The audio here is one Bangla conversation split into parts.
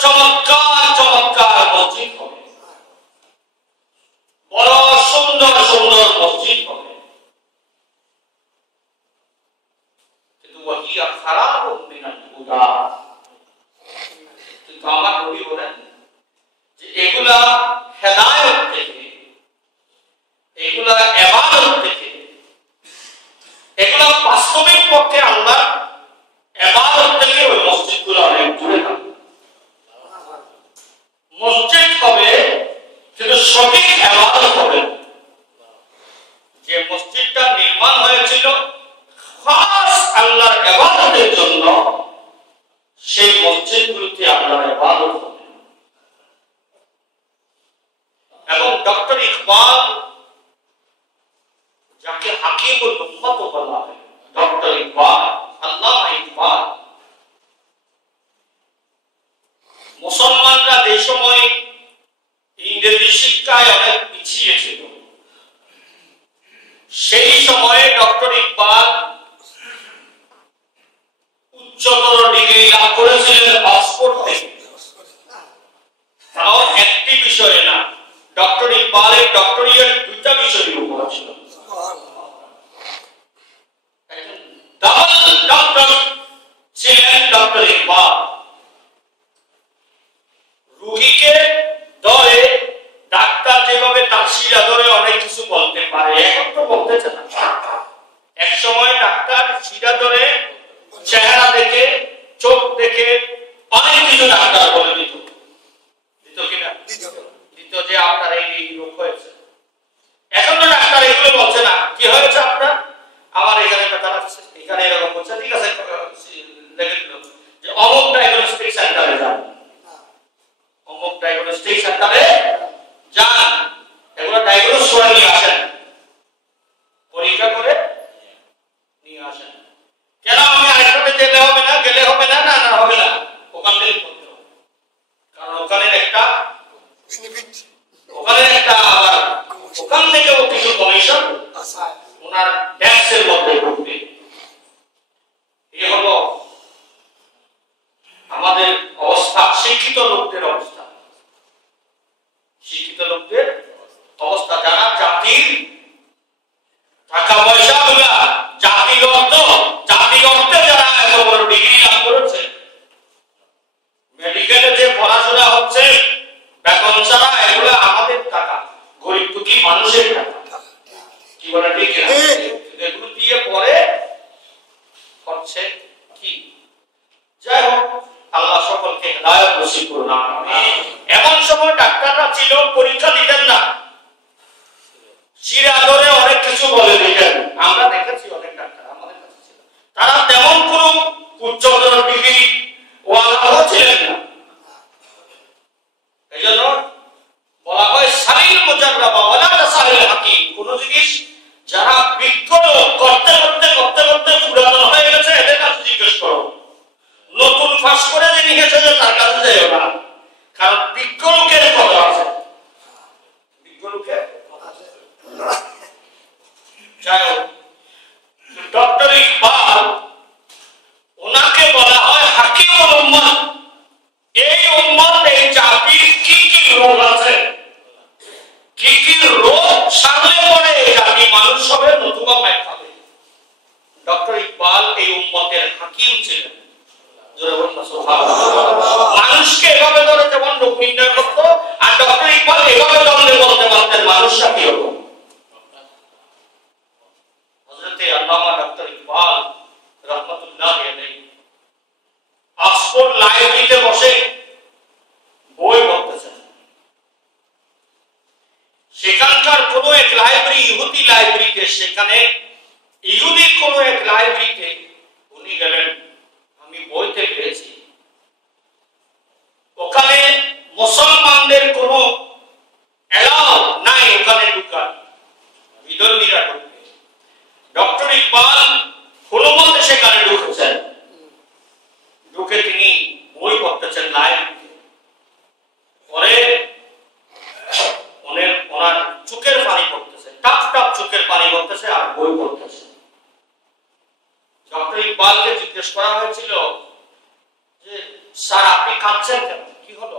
চমৎকার চমৎকার মসজিদ হবে, বড় সুন্দর সুন্দর মসজিদ হবে, কিন্তু ওয়াহিয়া খারাবুম মিনাল হুদা। কিন্তু আমার নবী বলেন যে এগুলা হেদায়েত থেকে, এগুলা ইবাদত থেকে, এগুলা বাস্তবিক পক্ষে আল্লাহ ইবাদত থেকে ওই মসজিদগুলো অনেক দূরে থাকবে। মসজিদ হবে কিন্তু সঠিক ইবাদত হবে। যে মসজিদটা নির্মাণ হয়েছিল খাস আল্লাহর ইবাদতের জন্য, সেই মসজিদগুলোতে আল্লাহর ইবাদত হবে। এবং ডক্টর ইকবাল, যাকে হাকিমুল উম্মত বলা হয়, ডক্টর ইকবাল, আল্লামা ইকবাল, মুসলমানরা যে সময় ইংরেজি শিক্ষায় অনেক পিছিয়ে ছিল, সেই সময়ে ডক্টর ইকবাল উচ্চতর ডিগ্রি লাভ করেছিলেন অক্সফোর্ড থেকে। তাও একটি বিষয়ে না, ডক্টর ইকবালের ডক্টরিয়েট দুইটা বিষয়ের উপর ছিল। ডাবল ডক্টর ছিলেন ডক্টর ইকবাল। রোগীকে ধরে ডাক্তার যেভাবে তার শিরা ধরে অনেক কিছু বলতে পারে, এখন তো বলতেছে না। এক সময় ডাক্তার শিরা ধরে, চেহারা দেখে, চোখ দেখে অনেক কিছু ডাক্তার বলে দিত। দিত কিনা? দিত যে আপনার এই রোগ হয়েছে। এখন তো ডাক্তার এগুলো বলছে না, কি হয়েছে আপনার, আমার এখানে ব্যথা লাগছে, এখানে এরকম হচ্ছে, ঠিক আছে দেখে দিল যে অমুক ডায়াগনস্টিক সেন্টারে যান, অমুক ডায়াগনস্টিক সেন্টারে যান, এগুলো ডায়াগনোস করে নিয়ে আসেন, পরীক্ষা করে নিয়ে আসেন। কেন আমি আরেকটাতে যেতে হবে না, গেলে হবে না, না না হবে না, ওখান থেকে করতে হবে। কারণ ওখানে একটা আবার ওখান থেকেও কিছু কমিশন ওনার ট্যাক্সের মধ্যে ঢুকবে। এই হলো আমাদের অবস্থা, শিক্ষিত লোকদের অবস্থা। শিক্ষিত লোকদের অবস্থা, যারা জাতির টাকা পয়সা গুলা জাতিগত যারা এত বড় ডিগ্রি লাভ করেছে, মেডিকেলে যে পড়াশোনা হচ্ছে বেতন ছাড়া, এগুলো আমাদের টাকা, গরিব দুঃখী মানুষের টাকা, কি বলে ঠিক না? এগুলো দিয়ে পরে হচ্ছে কি? যাই হোক, আল্লাহ সকলকে হেদায়েত নসিব করুন। এমন সময় ডাক্তাররা ছিল, পরীক্ষা দিতেন না, শিরা ধরে অনেক কিছু বলে দিতেন। আমরা দেখেছি অনেক ডাক্তার আমাদের কাছে ছিল, তারা তেমন কোনো উচ্চতর ডিগ্রি ওয়ালাও ছিলেন না। এই জন্য বলা হয় সালিল মুজাররাবা ওয়ালা তাসালিল হাকিম। কোন জিনিস যারা বিজ্ঞ করতে করতে করতে করতে পুরাতন হয়ে গেছে, এদের কাছে জিজ্ঞেস করো। নতুন ফাঁস করে যে নিয়েছে তার কাছে যাইও না, কারণ বিজ্ঞ লোকের কথা আছে, বিজ্ঞ লোকের যাই হোক, ডক্টর ইকবাল, ওনাকে বলা হয় হাকিমুল উম্মত। এই উম্মত, এই জাতির কি কি রোগ আছে, কি কি রোগ সামনে পড়ে এই জাতি মানুষ হবে, নতুবা পায় পাবে। ডক্টর ইকবাল এই উম্মতের হাকিম ছিলেন। মানুষকে এভাবে ধরে যেমন রোগ নির্ণয় করতো, আর ডক্টর ইকবাল এভাবে ধরে বলতে পারতেন মানুষটা কি রকম। হযরতে আল্লামা ডক্টর ইকবাল রাহমাতুল্লাহ আলাইহি অক্সফোর্ড লাইব্রেরিতে বসে বই পড়তেছেন। সেখানকার কোন এক লাইব্রেরি, ইহুদি লাইব্রেরিতে, সেখানে ইহুদি কোন এক লাইব্রেরিতে উনি গেলেন। আমি বইতে পেয়েছি ওখানে মুসলমানদের কোন এলাও নাই ওখানে ঢুকার, বিধর্মীরা ঢুকবে। ডক্টর ইকবাল কোনো মতে সেখানে ঢুকেছেন, ঢুকে তিনি বই পড়তেছেন লাইব্রেরিতে। পরে ওনার চোখের পানি পড়তেছে, টাপ টাপ চোখের পানি পড়তেছে আর বই পড়তেছে। ডক্টর ইকবালকে জিজ্ঞেস করা হয়েছিল যে স্যার আপনি কাঁদছেন কেন, কি হলো?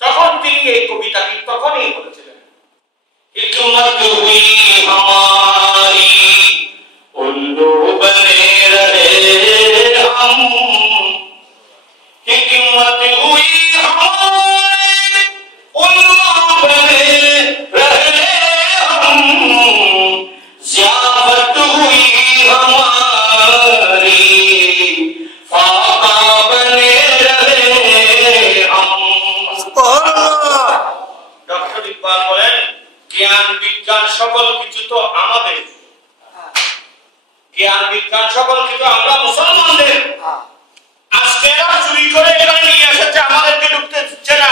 তখন এই কবিতাটি তখনই বলেছিলেন, হিকমত হুই হামারি উল্লু বনে রহে हम, हिकमत हुई हमारी उल्लू बने रहे हम, ज़ियाफत हुई हमारी फाका बने रहे हम। डॉक्टर इकबाल बोलें ज्ञान विज्ञान सकल किछु तो आमादेर, ज्ञान विज्ञान सकल किछु आमरा मुसलमानदेर। আজকে এরা চুরি করে এখানে নিয়ে এসেছে, আমাদেরকে ঢুকতে দিচ্ছে না।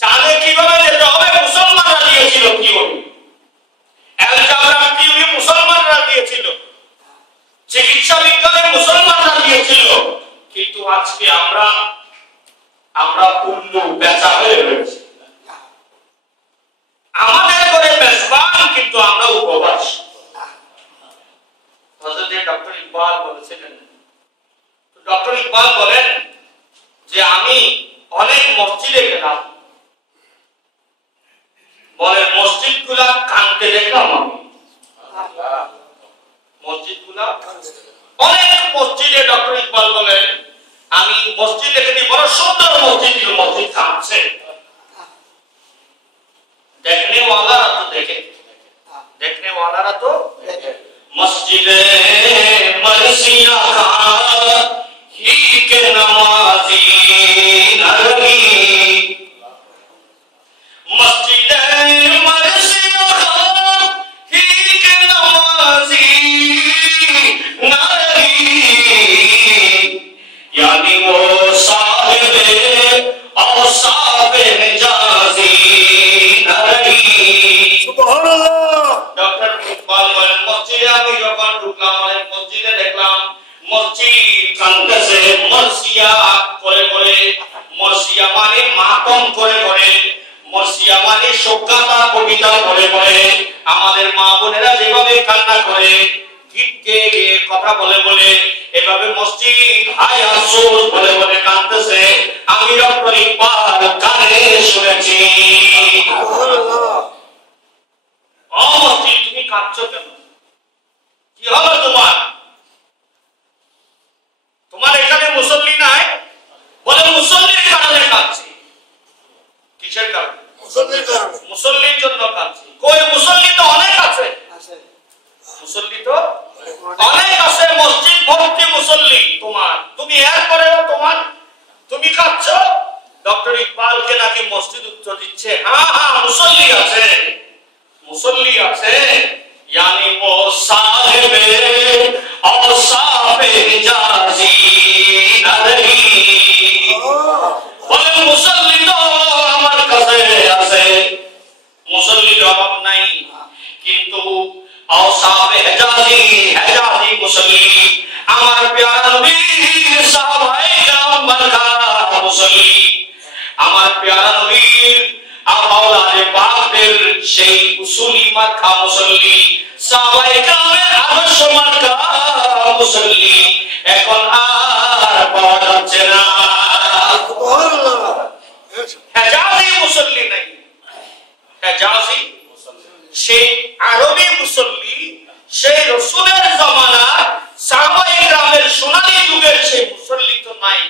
চাঁদে কিভাবে যেতে হবে মুসলমানরা দিয়েছিল, কিভাবে অ্যালজাবরা থিওরি মুসলমানরা দিয়েছিল, চিকিৎসা বিজ্ঞানে মুসলমানরা দিয়েছিল। কিন্তু আজকে আমরা পূর্ণ বেচা হয়ে রয়েছি। আমাদের করে মেজবান, কিন্তু আমরা উপবাস। হযরত ডক্টর ইকবাল বলেছিলেন, ডক্টর ইকবাল বলেন যে আমি অনেক মসজিদে গেলাম, বলে মসজিদগুলা কাঁদতে দেখলাম। আমি মসজিদগুলা অনেক মসজিদে, ডক্টর ইকবাল বলেন আমি মসজিদ দেখেছি, বড় সুন্দর মসজিদ, মসজিদ কাঁদছে। देखने वाला तो देखे, देखने वाला तो मस्जिदे मरसिया का ही के नमाजी नरगी, मस्जिदे मरसिया का ही के नमाजी नरगी, यानी वो साहिबे औसाफे हिजाजी नरगी। सुभान अल्लाह। डॉक्टर इकबाल बोलें मस्जिदे আমি যখন ঢুকলাম, অনেক মসজিদে দেখলাম মসজিদ কাঁদতেছে, মরসিয়া করে করে, মরসিয়া মানে মাতম করে করে, মরসিয়া মানে শোকগাথা কবিতা করে করে। আমাদের মা বোনেরা যেভাবে কান্না করে, গীত গেয়ে কথা বলে বলে, এভাবে মসজিদ হায় আফসোস বলে বলে কাঁদতেছে, আমি ডক্টর ইকবাল কানে শুনেছি। ও মসজিদ তুমি কাঁদছো কেন, কি হলো তোমার? তোমার এখানে মুসল্লি নাই? বলে মুসল্লির কারণে কাঁদছি। কিসের কারণে? মুসল্লির কারণে, মুসল্লির জন্য কাঁদছি। কই মুসল্লি তো অনেক আছে, মুসল্লি তো অনেক আছে, মসজিদ ভর্তি মুসল্লি তোমার, তুমি এরপরেও তোমার তুমি কাঁদছো। ডক্টর ইকবালকে নাকি মসজিদ উত্তর দিচ্ছে, হ্যাঁ হ্যাঁ মুসল্লি আছে, মুসল্লি আছে, यानी वो साहिबे औसाफे हिजाजी नरगी, বলে মুসল্লি তো আমার কাছে আছে, মুসল্লির অভাব নাই, কিন্তু औसाफे हिजाजी, हिजाजी মুসল্লি আমার প্যারা নবী সাহাবায়ে কেরাম বরকত মুসল্লি, আমার প্যারা নবীর আওলাদে পাকদের সেই উসুলি মার্কা মুসল্লি, সাহাবায়ে কেরামের আদর্শ মার্কা মুসল্লি এখন আর পাওয়া যাচ্ছে না। সুবহানাল্লাহ। হেজাজি মুসল্লি নাই, হেজাজি সেই আরবি মুসল্লি, সেই রাসূলের জামানার সাহাবায়ে কেরামের সোনালী যুগের সেই মুসল্লি তো নাই।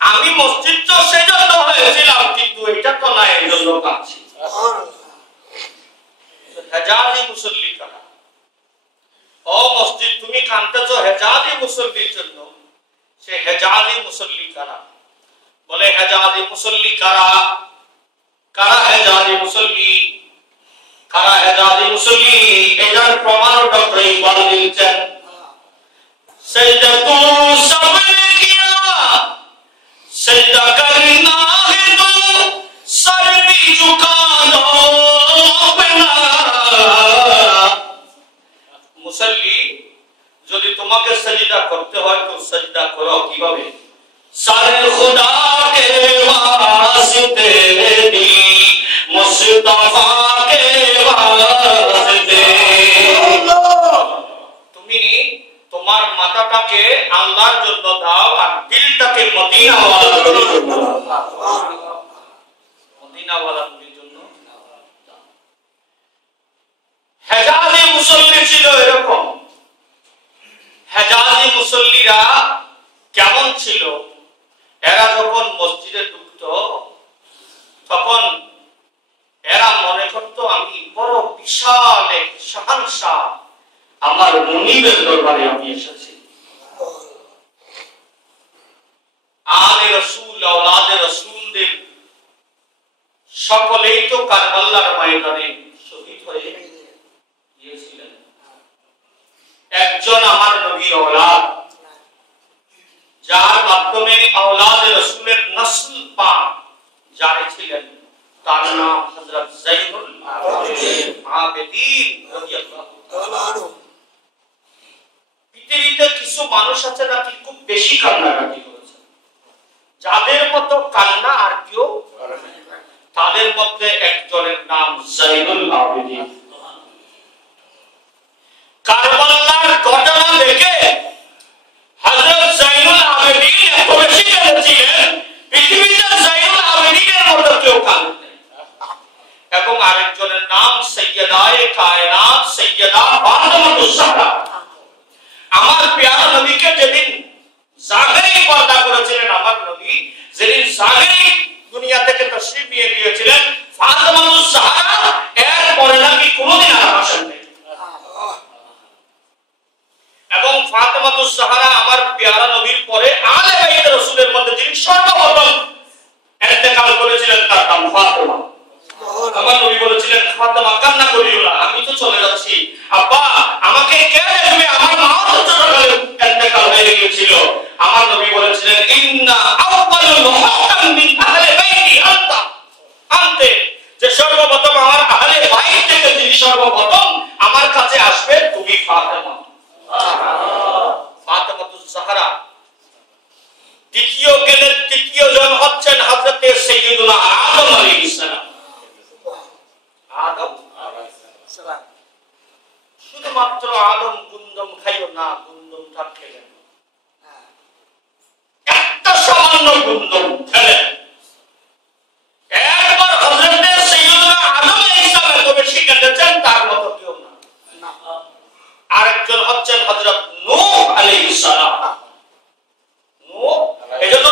আমি মসজিদ তো সেজন্য হয়েছিলাম, কিন্তু এটা তো নাই, এর জন্য কাঁদছি। হেজাজি মুসল্লি কারা? ও মসজিদ তুমি কাঁদতেছো হেজাজি মুসল্লির জন্য, সে হেজাজি মুসল্লি কারা? বলে হেজাজি মুসল্লি কারা? কারা হেজাজি মুসল্লি? কারা হেজাজি মুসল্লি? এটার প্রমাণ ডক্টর ইকবাল দিয়েছেন। সেজদা তো সবনে কিয়া, सजदा करना है तो सर भी झुका दो अपना। मुसल्ली যদি তোমাকে সজদা করতে হয় তো সজদা করো কিভাবে? সারে খুদা কে ওয়াসিতে দি মুস্তাফা কে ওয়াসিতে, তুমি তোমার মাথাটাকে আল্লাহর জন্য দাও আর দিলটাকে মদিনা ওয়ালার জন্য দাও। কেমন ছিল, এরা যখন মসজিদে ঢুকত তখন এরা মনে করতো আমি বড় বিশাল এক শাহানশাহ, আমার মুনিবের দরবারে আমি এসেছি। আলে রাসূল আওলাদে রাসূলদের সকলেই তো কারবালার ময়দানে শহীদ হয়ে গিয়েছিলেন। একজন আমার নবীর আওলাদ, যার মাধ্যমে আওলাদে রাসূলের নসল পাক জারি ছিলেন, তার নাম হযরত যায়নুল আবেদীন রাদিয়াল্লাহু তাআলা আনহু। পৃথিবীতে কিছু মানুষ আছে নাকি খুব বেশি কান্নাকাটি করেছে, যাদের মতো কান্না আর কেউ, তাদের মধ্যে একজনের নাম যায়নুল আবেদীন। কারবালার ঘটনা দেখে হযরত যায়নুল আবেদীন এত বেশি কেঁদেছিলেন, পৃথিবীতে যায়নুল আবেদীনের মতো কেউ কাঁদেন। এবং আরেকজনের নাম সাইয়্যিদায়ে কায়নাত সাইয়্যিদা ফাতেমাতুজ জাহরা। আমার প্রিয় নবীকে যেদিন জাগরেই পর্দা করেছিলেন, আমার নবী যেদিন জাগরেই দুনিয়া থেকে তাশরীফ নিয়ে গিয়েছিলেন, ফাতেমাতুজ জাহরা এর পরে নাকি কোনোদিন আর আসেননি। এবং ফাতেমাতুজ জাহরা আমার প্রিয় নবীর পরে আলে বাইত রাসূলের মধ্যে যিনি সর্বপ্রথম ইন্তেকাল করেছিলেন, তার নাম ফাতেমা। আমার নবী বলেছিলেন, ফাতেমা কান্না করিও না, আমি তো চলে যাচ্ছি, আব্বা আমাকে কে দেখবে, আমার মাও তো ছোটকালে ইন্তেকাল হয়ে গিয়েছিল। আমার নবী বলেছিলেন, ইন্না আউয়ালুল মুহাক্কাম মিন আহলি বাইতি আনতা আনতে, যে সর্বপ্রথম আমার আহলে বাইত থেকে যিনি সর্বপ্রথম আমার কাছে আসবে তুমি ফাতেমা। ফাতেমাতুজ জাহরা। তৃতীয় জন হচ্ছেন হযরত সাইয়্যিদুনা আদম আলাইহিস সালাম। আদম সালাম, শুধুমাত্র আদম গুন্দম খাইও না, গুন্দমটা খেলেন, একটা সামান্য গুন্দম খেলেন। একবার হযরত সাইয়্যিদুনা আদম আলাইহিস সালাম এত বেশি কেঁদেছেন, তার মতো কেউ না। আরেকজন হচ্ছেন হযরত নূহ আলাইহিস সালাম। নূহ, এজন্য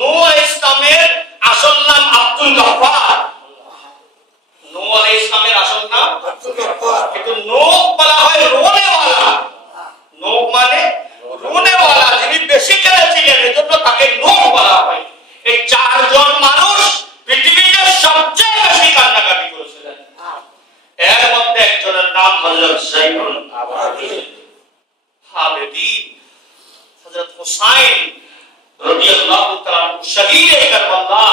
নূহ আলাইহিস সালামের আসল নাম আব্দুল গাফফার। নূহ আলাইহিস সালামের আসল নাম আব্দুল গাফফার, কিন্তু নূহ বলা হয় রোনেওয়ালা। নূহ মানে রোনেওয়ালা, যিনি বেশি কেঁদেছিলেন, এজন্য তাকে নূহ বলা হয়। এই চারজন মানুষ পৃথিবীতে সবচেয়ে বেশি কান্নাকাটি করেছিলেন। এর মধ্যে একজনের নাম হযরত যায়নুল আবেদীন, হযরত হুসাইন রাদিয়াল্লাহু তাআলা শহীদে কারবালা,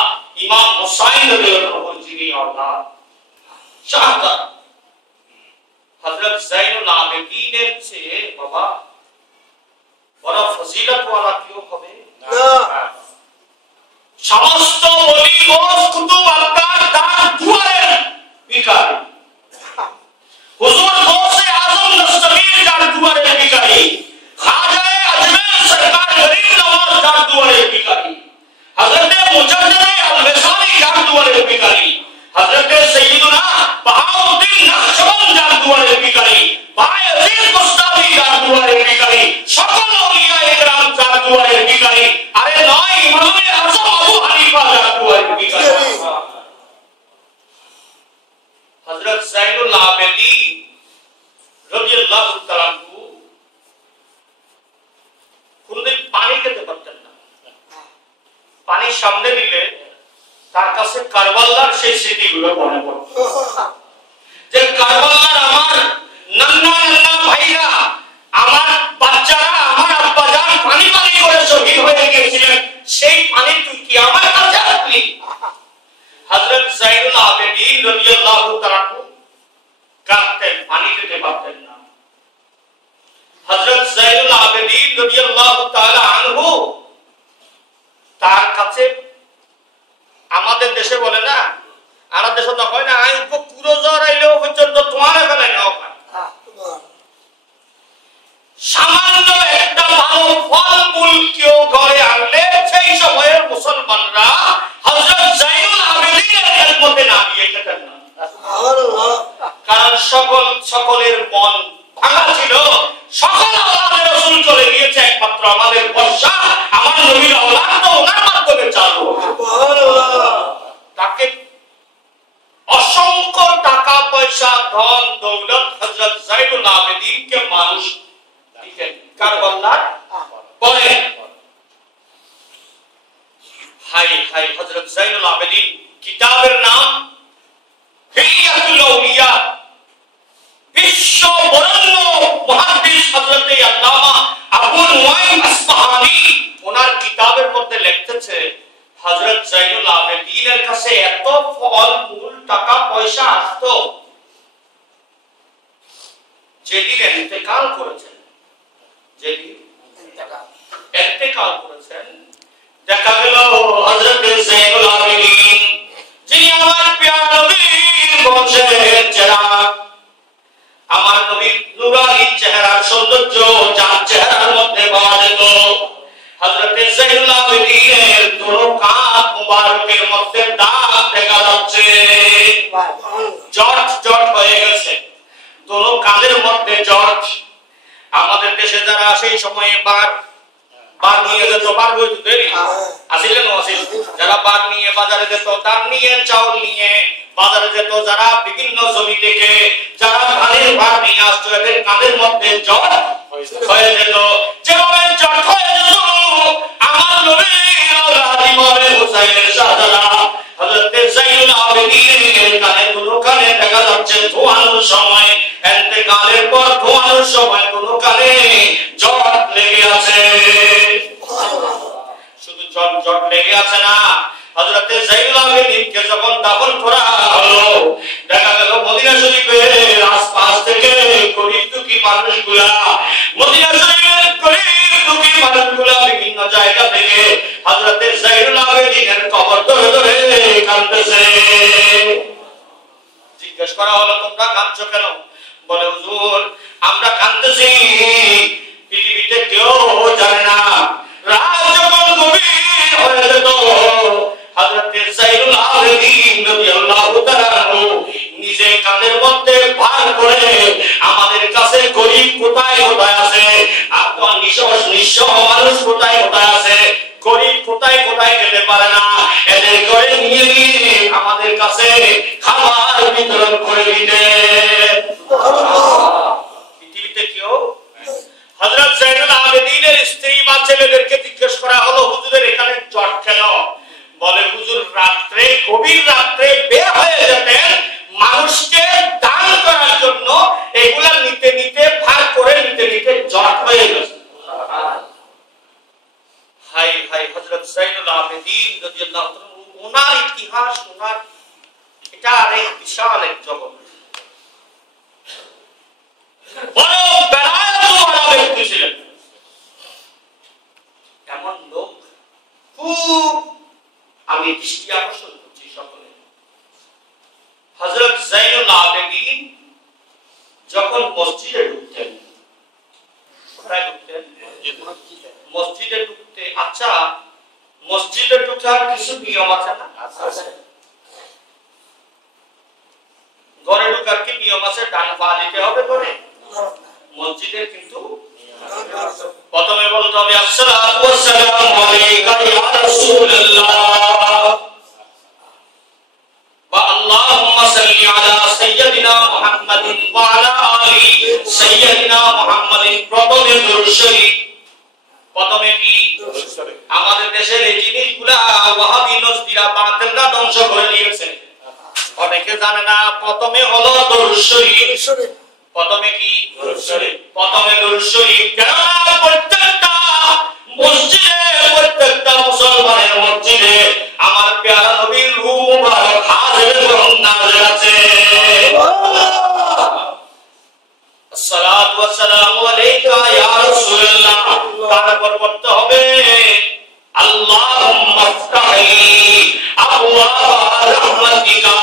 ইমাম হুসাইন রাদিয়াল্লাহু যিনি আওলাদ শাহাদাত। হযরত যায়নুল আবেদীনের চেয়ে বাবা বড় ফজিলত ওয়ালা কেউ হবে না। সমস্ত ওলি গোস কুতুব আবদার তার দুয়ারে ভিখারি, হুজুর গৌসে আজম দস্তগীর যার দুয়ারে ভিখারি, খাজায়ে আজমের সরকার গরিব নওয়াজ যার দুয়ারে ভিখারি, হযরতে মুজাদ্দিদে আল-মিসালি যার দুয়ারে ভিখারি, হযরতে সাইয়্যিদুনা বাহাউদ্দিন নকশবন্দ যার দুয়ারে ভিখারি, বায়জিদ মুস্তাফি যার দুয়ারে ভিখারি, সকল আউলিয়া ইকরাম যার দুয়ারে ভিখারি, আরে নয় ইমামে আযম আবু হানিফা যার দুয়ারে ভিখারি। হযরত যায়নুল আবেদীন রাদিয়াল্লাহু তাআলা কোনদিন পানি খেতে পারতেন না। পানি সামনে দিলে তার কাছে কারবালার সেই স্মৃতিগুলো মনে পড়ত, যে কারবালার আমার নান্না নান্না ভাইরা, আমার বাচ্চারা, আমার আব্বাজান পানি পানি করে শহীদ হয়ে গিয়েছিলেন, সেই পানি তুই কি আমার কাছে আসলি? হযরত যায়নুল আবেদীন রাদিয়াল্লাহু তাআলা কাঁদতেন, পানি খেতে পারতেন না। হযরত যায়নুল আবেদীন রাদিয়াল্লাহু তাআলা আনহু, তার কাছে আমাদের দেশে বলে না, আর দেশে তো হয় না, আই পুরো জ্বর আইলেও পর্যন্ত তোমার ফেলে নাও। সামান্য একটা ভালো ফল মূল কেউ ঘরে আনলে সেই সময়ের মুসলমানরা হযরত যায়নুল আবেদীনের খেদমতে না দিয়ে খেতেন না। কারণ সকলের মন ভাঙা ছিল, সকল আল্লাহর রাসূল চলে গিয়েছে, একমাত্র আমাদের বর্ষা হাই হাই হযরত যায়নুল আবেদিন কিতাবের নাম হিলিয়াতুল আউলিয়া। বিশ্ব বরেণ্য মুহাদ্দিস হযরত আল্লামা আবু নুআইম আসফাহানি ওনার কিতাবের মধ্যে লিখতেছে হযরত যায়নুল আবেদিনের কাছে এত ফল মূল টাকা পয়সা আসতো, যেদিন ইন্তেকাল করেছেন, যেদিন ইন্তেকাল করেছেন, দেখা গেল হযরত যায়নুল আবেদিন যিনি আমার প্রিয় নবীর বংশের চেরাগ, আমার নবীর নূরানী চেহারার সৌন্দর্য যার চেহারার মধ্যে পাওয়া যেত, হযরত যায়নুল আবেদিনের দুনো কাঁধ মুবারকের মধ্যে দাগ দেখা যাচ্ছে, জট জট হয়ে গেছে, দুনো কাঁধের মধ্যে জট। আমাদের দেশে যারা সেই সময়ে বার নিয়ে যেত, বার হইতো দেরি আসিলেন আসিল, যারা বার নিয়ে বাজারে যেত, ধান নিয়ে চাউল নিয়ে বাজারে যেত, যারা বিভিন্ন জমি থেকে যারা ধানের বার নিয়ে আসতো, এদের কাঁধের মধ্যে জট হয়ে যেত। যেভাবে জট হয়ে যেত আমার নবীর আওলাদ ইমামে হুসাইনের শাহজাদা হযরত যায়নুল আবেদিনের কানে দুনো কানে দেখা যাচ্ছে ধোয়ানোর সময়, ইন্তেকালের পর ধোয়ানোর সময় দুনো কানে জট লেগে আছে। শুধু জট জট লেগে আছে না, হযরত যায়নুল আবেদিনকে যখন দাফন করা হলো, দেখা গেল মদিনা শরীফের আশপাশ থেকে গরীব দুঃখী মানুষগুলা, মদিনা শরীফের গরীব দুঃখী মানুষগুলা বিভিন্ন জায়গা থেকে হযরত যায়নুল আবেদিনের কবর ধরে ধরে কাঁদতেছে। জিজ্ঞেস করা হলো তোমরা কাঁদছো কেন? বলে হুজুর আমরা কাঁদতেছি পৃথিবীতে কেউ জানে না, রাত যখন গভীর হয়ে যেত হযরত যায়নুল আবেদিন রাদিয়াল্লাহু তাআলা নিজে কাঁধের মধ্যে ভার করে আমাদের কাছে গরীব কোথায় কোথায় আছে, আপনার নিঃস্ব মানুষ কোথায় কোথায় আছে, গরীব কোথায় কোথায় খেতে পারে না, এদের করে নিয়ে নিয়ে আমাদের কাছে খাবার বিতরণ করে দিতেন। পৃথিবীতে কেউ হযরত যায়নুল আবেদিনের স্ত্রী বা ছেলেদেরকে জিজ্ঞেস করা হলো হুজুরের এখানে জট কেন? বলে হুজুর রাত্রে গভীর রাত্রে বের হয়ে যেতেন মানুষকে দান করার জন্য, এগুলা নিতে নিতে ভাগ করে নিতে নিতে জট হয়ে গেছে। হাই হাই হযরত যায়নুল আবেদিন রাদিয়াল্লাহু তাআলা ওনার ইতিহাস, ওনার এটা আরেক বিশাল এক জগৎ, বড় বেলায়েতওয়ালা ব্যক্তি ছিলেন। এমন লোক খুব আমি দৃষ্টি আকর্ষণ করছি সকলে। হযরত যায়নুল আবেদিন যখন মসজিদে ঢুকতেন, কোথায় ঢুকতেন? মসজিদে ঢুকতে। আচ্ছা মসজিদে ঢুকার কিছু নিয়ম আছে না? ঘরে ঢুকার কি নিয়ম আছে? ডান পা দিতে হবে ঘরে, মসজিদের কিন্তু প্রথমে বলতে হবে আসসালাতু ওয়াসসালামু আলাইকা ইয়া রাসূলুল্লাহ ওয়া আল্লাহুম্মা সাল্লি আলা সাইয়্যিদিনা মুহাম্মাদিন ওয়া আলা আলি সাইয়্যিদিনা মুহাম্মাদিন। প্রথমে দুরূদ শরীফ। প্রথমে কি? আমাদের দেশের এই জিনিসগুলা ওয়াহাবি নজদিরা বাতিলরা ধ্বংস করে দিয়েছে, অনেকে জানে না। প্রথমে হলো দুরূদ শরীফ। প্রথমে কি? প্রথমে দুরূদ শরীফ। প্রত্যেকটা মসজিদে, প্রত্যেকটা মুসলমানের মসজিদে আমার প্যারা নবীর রূহ মুবারক হাজির এবং নাজির আছে। আসসালাতু ওয়াসসালামু আলাইকা ইয়া রাসূলুল্লাহ। তারপর পড়তে হবে আল্লাহুম্মা ইফতাহি আবওয়াবা রাহমাতিকা।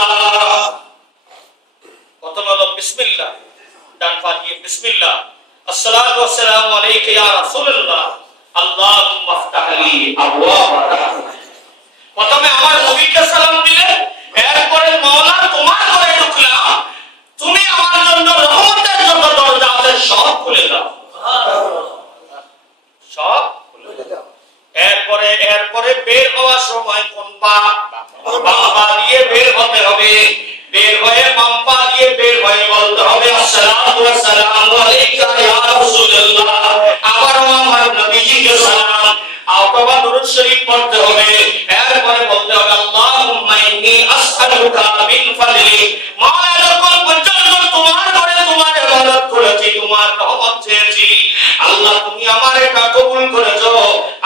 প্রথমে হলো বিসমিল্লাহ, ডান পা দিয়ে বিসমিল্লাহ, আসসালাতু ওয়াসসালামু আলাইকা ইয়া রাসূলুল্লাহ, আল্লাহুম্মা ইফতাহি আবওয়াবা রাহমাতিকা। প্রথমে আমার নবীকে সালাম দিলে, এরপরে মাওলা তোমার ঘরে ঢুকলাম, তুমি আমার জন্য রহমতের যত দরজা আছে সব খুলে দাও, সব খুলে দাও। এরপরে বের হওয়ার সময় কোন পা? বাম পা দিয়ে বের হতে হবে। বের হয়ে বাম পা দিয়ে বের হয়ে বলতে হবে আসসালাতু ওয়াসসালামু আলাইকা ইয়া রাসূলুল্লাহ। আবার আমার নবীজিকে সালাম অথবা দুরূদ শরীফ পড়তে হবে। নাসআলুকা মিন ফাদলি, মাওলা যখন পর্যন্ত তোমার ঘরে তোমার ইবাদত করেছি, তোমার রহমত চেয়েছি, আল্লাহ তুমি আমার এটা কবুল করেছো।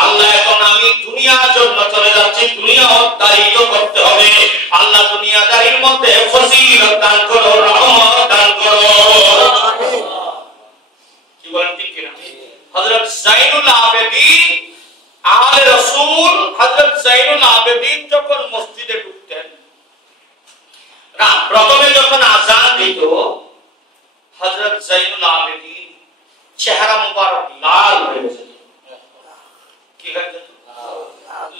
আল্লাহ এখন আমি দুনিয়ার জন্য চলে যাচ্ছি, দুনিয়া দায়িত্ব করতে হবে। আল্লাহ দুনিয়াদারির মধ্যে ফজিলত দান করো, রহমত দান করো। কি বলেন ঠিক কিনা? হযরত যায়নুল আবেদিন আলে রাসূল, হযরত যায়নুল আবেদিন যখন মসজিদে ঢুকতেন না, প্রথমে যখন আযান দিত, হযরত যায়নুল আবেদিন চেহারা মুবারক লাল হয়ে যেত। কি হয়ে যেত?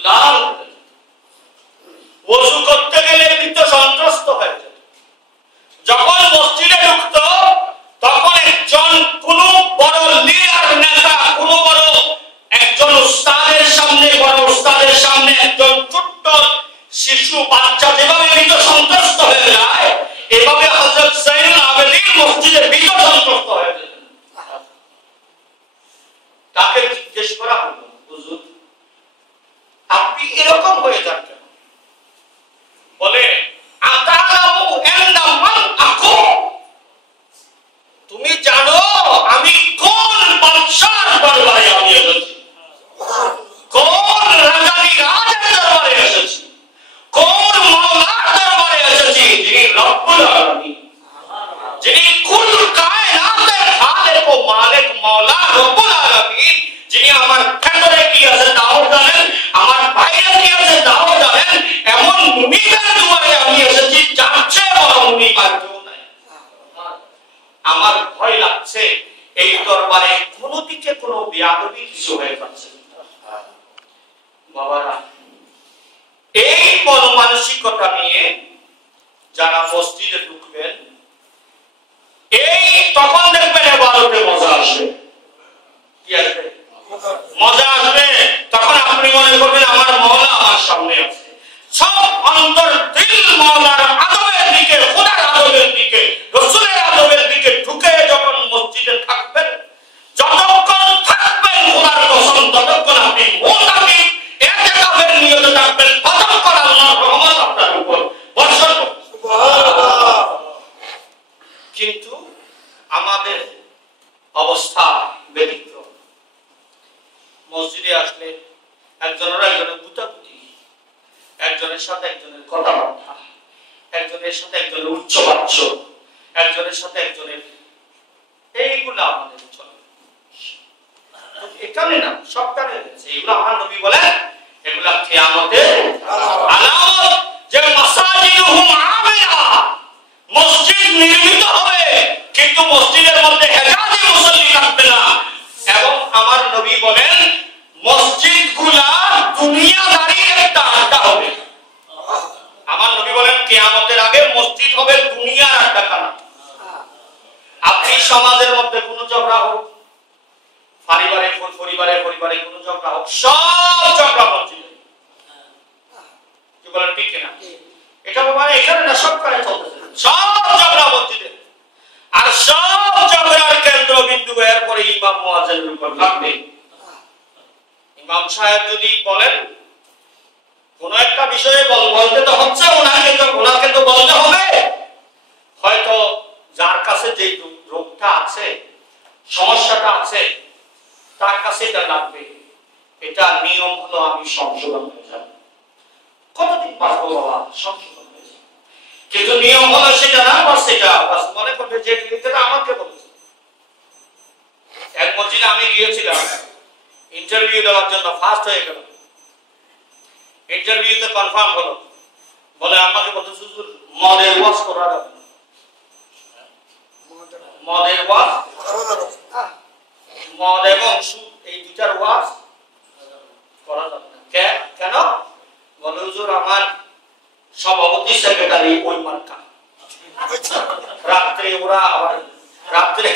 লাল হয়ে যেত। ওযু করতে গেলে ভীত সন্ত্রস্ত হয়ে যেত। যখন মসজিদে ঢুকতো তখন একজন কোন বড় লিডার নেতা, কোন বড় একজন উস্তাদের সামনে, বড় উস্তাদের সামনে একজন ছোট্ট শিশু বাচ্চা যেভাবে ভীত সন্ত্রস্ত হয়ে যায়, এভাবে হযরত যায়নুল আবেদিন মসজিদে ভীত সন্ত্রস্ত হয়ে যেতেন। তাকে জিজ্ঞেস করা হলো, হুজুর আপনি এরকম হয়ে যান কেন? বলে আতালামু আন্না মান আকু, তুমি জানো আমি কোন বাদশার দরবারে আমি এসেছি, কোন রাজার দরবারে এসেছি, কোন মাওলার দরবারে এসেছি, যিনি রব্বুল আলামিন, যিনি কুল কায়নাতের খালিক ও মালিক মাওলা রব্বুল আলামিন, যিনি আমার ভেতরে কি আছে তাও জানেন, আমার বাইরে কি আছে তাও জানেন। এমন মুনিবের দুয়ারে আমি এসেছি যার চেয়ে বড় মুনিব আর কেউ নাই। আমার ভয় লাগছে এই দরবারে কোন দিকে কোন বেয়াদবি কিছু হয়ে যাচ্ছে। বাবারা, এই মন মানসিকতা নিয়ে যারা মসজিদে ঢুকবেন, এই তখন দেখবেন ইবাদতে মজা আসবে। কি আসবে? মজা আসবে। তখন আপনি মনে করবেন আমার মাওলা আমার সামনে আছে। সব অন্তর দিল মাওলার আদবের দিকে, খোদার আদবের দিকে, রাসূলের আদবের দিকে ঢুকে যখন মসজিদে থাকবেন, যতক্ষণ থাকবেন খোদার কসম ততক্ষণ আপনি মুতাকিন ইতিকাফের নিয়তে থাকবেন, ততক্ষণ আল্লাহর রহমত আপনার উপর বর্ষণ করবে। সুবহানাল্লাহ। কিন্তু আমাদের অবস্থা ব্যতিক্রম। মসজিদে আসলে একজনের একজনের গুতাগুতি, একজনের সাথে একজনের কথাবার্তা, একজনের সাথে একজনের উচ্চবাচ্য, একজনের সাথে একজনের, এইগুলো আমাদের চলে। এখানে না, সবখানে হয়েছে। এগুলো আমার নবী বলেন এগুলা কিয়ামতের আলামত, যে মাসাজিদুহুম আমিরা, মসজিদ নির্মিত হবে কিন্তু মসজিদের মধ্যে হেজাজি মুসল্লি থাকবে না। এবং আমার নবী বলেন মসজিদগুলা দুনিয়াদারির একটা আড্ডা হবে। আমার নবী বলেন কিয়ামতের আগে মসজিদ হবে দুনিয়ার আড্ডাখানা। আপনি সমাজের মধ্যে কোনো ঝগড়া হোক, পরিবারে কোনো ঝগড়া হোক, সব ঝগড়া মসজিদে। কি বলেন ঠিক কিনা? এটা মানে এখানে না, সবখানে চলতেছে, সব ঝগড়া মসজিদে। আর সব ঝগড়ার কেন্দ্রবিন্দু এরপরে ইমাম মুয়াজ্জিনের উপর থাকবে। ইমাম সাহেব যদি বলেন কোন একটা বিষয়ে বলতে তো হচ্ছে, ওনাকে তো বলতে হবে। হয়তো যার কাছে যে রোগটা আছে, সমস্যাটা আছে, তার কাছে এটা লাগবে। এটা নিয়ম হলো আমি সংশোধন হয়ে যাব। কতদিন বাঁচবো বাবা, সংশোধন হয়ে যাব। কিন্তু নিয়ম হলো সেটা না, বা সেটা মনে করবে যে এটা আমাকে বলেছে। এক মসজিদে আমি গিয়েছিলাম ইন্টারভিউ দেওয়ার জন্য, ফার্স্ট হয়ে গেল। ইন্টারভিউতে কনফার্ম হলো, বলে আমাকে বলতে হুজুর মদের ওয়াজ করা যাবে না। মদের ওয়াজ, মদ এবং সুদ এই দুটার ওয়াজ করা যাবে না। কেন? বলে হুজুর আমার সভাপতি সেক্রেটারি ওই মার্কা। রাত্রে ওরা আবার রাত্রে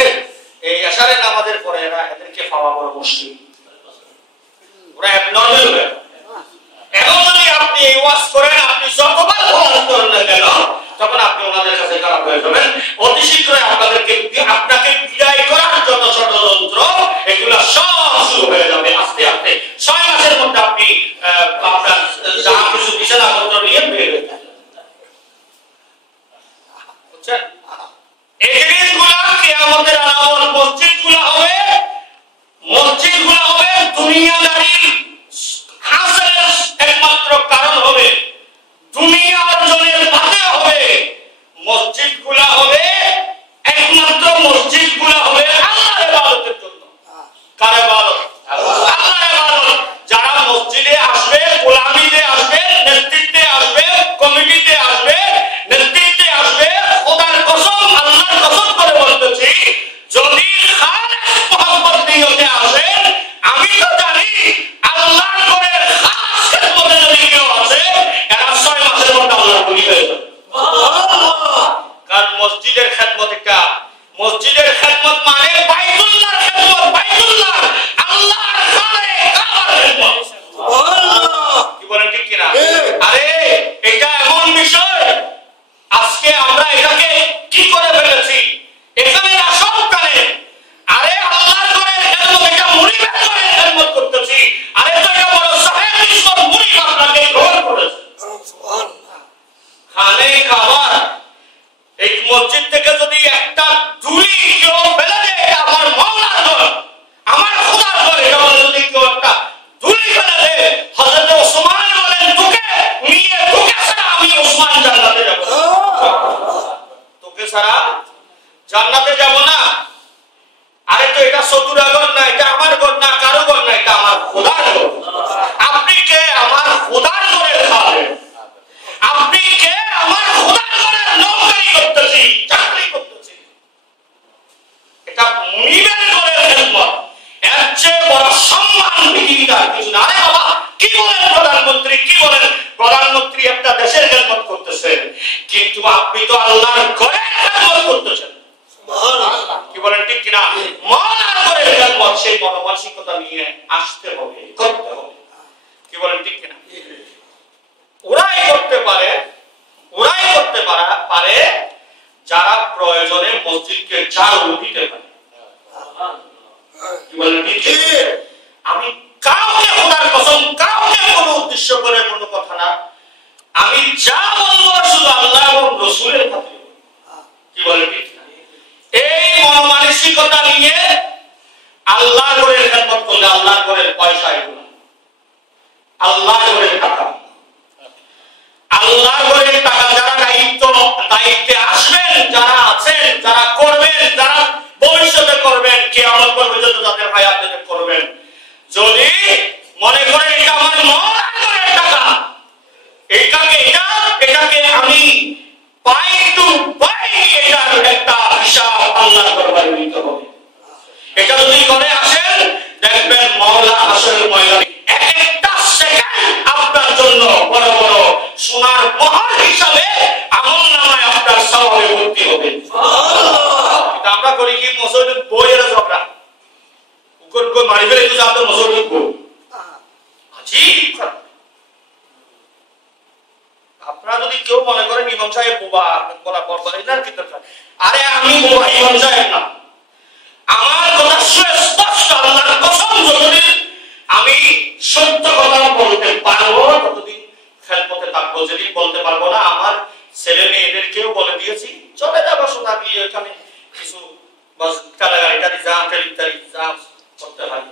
এই এশারে নামাজের পরে এদেরকে পাওয়া বড় মুশকিল। ওরা অ্যাবনর্মাল হয়ে এখন যদি আপনি এই ওয়াজ করেন, আপনি যতবার ওয়াজ করেন না কেন, তখন আপনি ওনাদের কাছে খারাপ হয়ে যাবেন। অতি শীঘ্রই আপনাকে বিদায় করার যত ষড়যন্ত্র এগুলো সব শুরু হয়ে যাবে আস্তে আস্তে। 6 মাসের মধ্যে আপনি আপনার যা কিছু বিছানাপত্র নিয়ে বের হয়ে যাবেন। বলেন প্রধানমন্ত্রী একটা দেশের খেদমত করতেছেন, কিন্তু আপনি তো আল্লাহর ঘরের খেদমত করতেছেন। কি বলেন ঠিক কিনা? মওলার ঘরের খেদমত, সেই মনোমানসিকতা নিয়ে আসতে হবে, করতে হবে। কি বলেন ঠিক কিনা? ওরাই করতে পারে যারা প্রয়োজনে মসজিদকে ঝাড়ু দিতে পারে। কি বলেন ঠিক? আমি কাউকে খোদার কসম কাউকে কোনো উদ্দেশ্য করে কোনো কথা না, আমি যা বলবো শুধু আল্লাহ এবং রাসূলের কথা। কি বলেন ঠিক? এই মনোমানসিকতা নিয়ে আল্লাহর ঘরের খেদমত করলে আল্লাহর ঘরের পয়সা এগুলো, আল্লাহর ঘরের টাকা, আল্লাহর ঘরের টাকা যারা দায়িত্বে আসবেন, যারা আছেন, যারা করবেন, যারা ভবিষ্যতে করবেন, কিয়ামত পর্যন্ত তাদের হায়াতে করবেন, যদি মনে করেন এটা আমার মওলার ঘরের টাকা, এটাকে আমি পাই টু পাই, এটার একটা হিসাব আল্লাহর দরবারে দিতে হবে। এটা যদি করে আসেন, দেখবেন মওলা আসলে ময়দানে একটা সেকেন্ড আপনার জন্য বড় বড় সোনার মহল হিসাবে আমলনামায় আপনার সওয়াবে ভর্তি হবে। আমরা করি কি মসজিদ বইয়ের ঝগড়া উকর মারি ফেলে তো আপনার মসজিদ বই আজীব। আপনারা যদি কেউ মনে করেন ইমাম সাহেব বোবা বলা পড়বা, এটার কি দরকার? আরে আমি বোবা, ইমাম সাহেব না। আমার কথা সুস্পষ্ট, আল্লাহর কসম, যতদিন আমি সত্য কথা বলতে পারবো ততদিন খেদমতে থাকবো। যেদিন বলতে পারবো না, আমার ছেলে মেয়েদেরকেও বলে দিয়েছি চলে যাবো সোনা দিয়ে এখানে কিছু গাড়ি যা ইত্যাদি যা করতে হয়।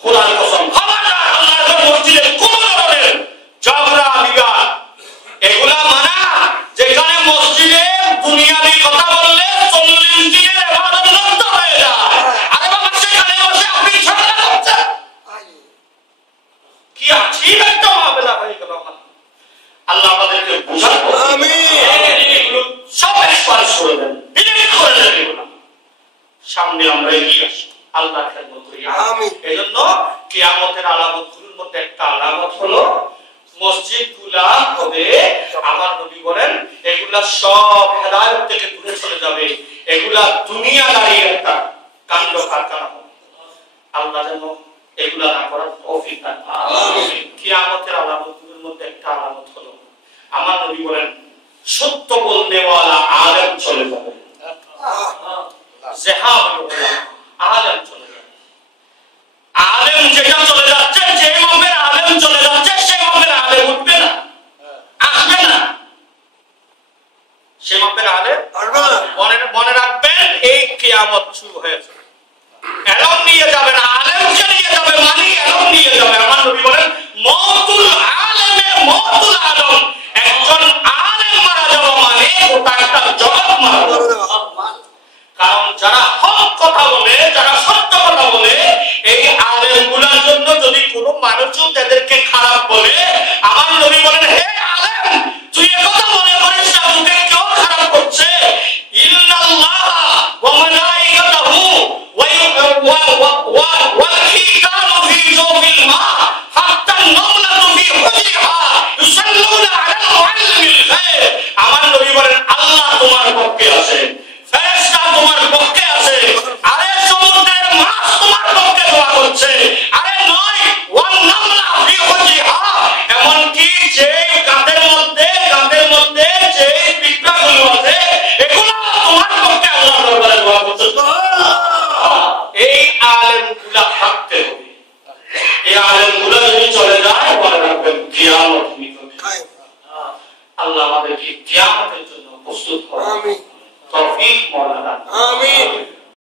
খোদার কসম খবরদার আল্লাহর মসজিদে কোন ধরনের ঝগড়া বিবাদ এগুলা মানা। যেখানে মসজিদে দুনিয়াবি কথা বললে 40 দিনের ইবাদত নষ্ট হয়ে যায়। আরে বাবা, সেখানে বসে আপনি ঝগড়া করছেন, কি আজীব একটা মামলা হয়ে গেল। আল্লাহ আমাদেরকে বুঝান, আমিন। সব এক্সপার্ট করে দেন, ডিলিট করে দেন এগুলো। সামনে আমরা এগিয়ে আসি, আল্লাহর খেদমত করি, আমিন। এজন্য কিয়ামতের আলামতগুলোর মধ্যে একটা আলামত হলো মসজিদগুলা হবে, আমার নবী বলেন এগুলা সব হেদায়েত থেকে দূরে চলে যাবে, এগুলা দুনিয়াদারি একটা কাণ্ড কারখানা হবে। আল্লাহ যেন এগুলা না করার তৌফিক দান, আমিন। কিয়ামতের আলামতগুলোর মধ্যে একটা আলামত হলো, আমার নবী বলেন সত্য বলনেওয়ালা আলেম চলে যাবে, জিহাদ আলেম চলে যাবে। আলেম যেটা চলে যাচ্ছে, যে মাপের আলেম চলে যাচ্ছে, সে মাপের আলেম উঠবে না, আসবে না, সে মাপের আলেম আসবে না। মনে রাখবেন, এই কিয়ামত শুরু হয়েছে। এলম নিয়ে যাবে না, আলেমকে নিয়ে যাবে, মানে এলম নিয়ে যাবে। আমার নবী বলেন মওতুল আলেমে মওতুল আলম, একজন আলেম মারা যাওয়া মানে গোটা একটা জগৎ মারা যাওয়া। কারণ যারা হক কথা বলে, যারা সত্য কথা বলে, এই আলেমগুলোর জন্য যদি কোনো মানুষও তাদেরকে খারাপ বলে, আমার নবী বলেন হে